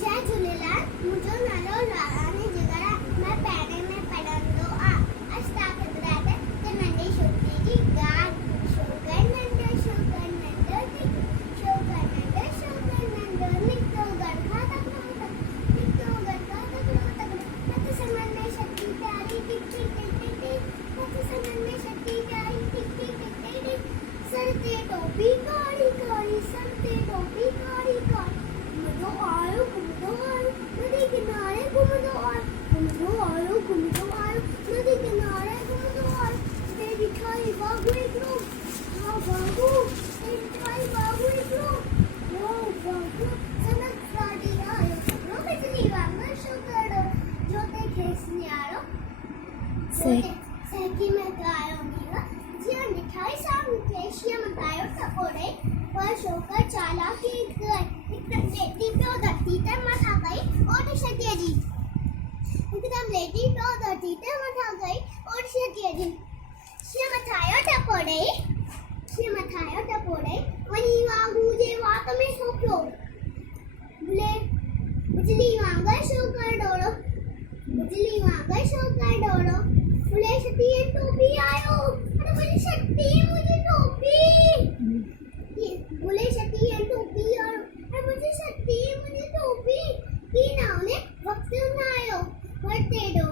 जय झूलेलाल। मुंहिंजो नालो रानी जिगर आहे। मैं पहिरें में पढ़ंदो आहियां। अस्ताक ॿुधाए त नंढी छोकिरी जी ॻाल्हि छोकर नंढो छोकर नंढो छोकर नंढो छोकर नंढो निकितो घर खां तकिड़ो निकितो घर खां तकिड़ो हथ संगनि में शक्ति प्यारी टिक टिक टिक टिक टिक हथ संगनि में शक्ति प्यारी टिक टिक टिक टिक टिक सर ते टोपी काली काली सर ते टोपी काली काली घुमंदो आयो नदी किनारे घुमंदो आयो नदी किनारे घुमंदो आयो तेरी ठाई बागु हिकिड़ो हा बागु तेरी ठाई बागु हिकिड़ो हो बागु सनक साड़ी आयो सपनो बिजली वांगुरु छोकरो जो ते खेस न्यारो सहकी में गायो नीवा जीअं मिठाई सां केशिया में गायो टपोरे पर छोकर चालाकी एकदम लेटी पियो धरती ते मथां गई ओॾ छॾीअ जी एकदम लेटी पियो धरती ते मथां गई ओॾ छॾीअ जी शीअं मथायो टपोड़े वञी वांगू जे वात में सोपियो भुले बिजली वांगुरु छोकर डोड़ो भुले छॾी टोपी आयो अरे मुंहिंजी टोपी भुले छॾी टोपी और मुझे सच्ची मुझे टोपी की ना उन्हें वक्त ना आयो पर तेरे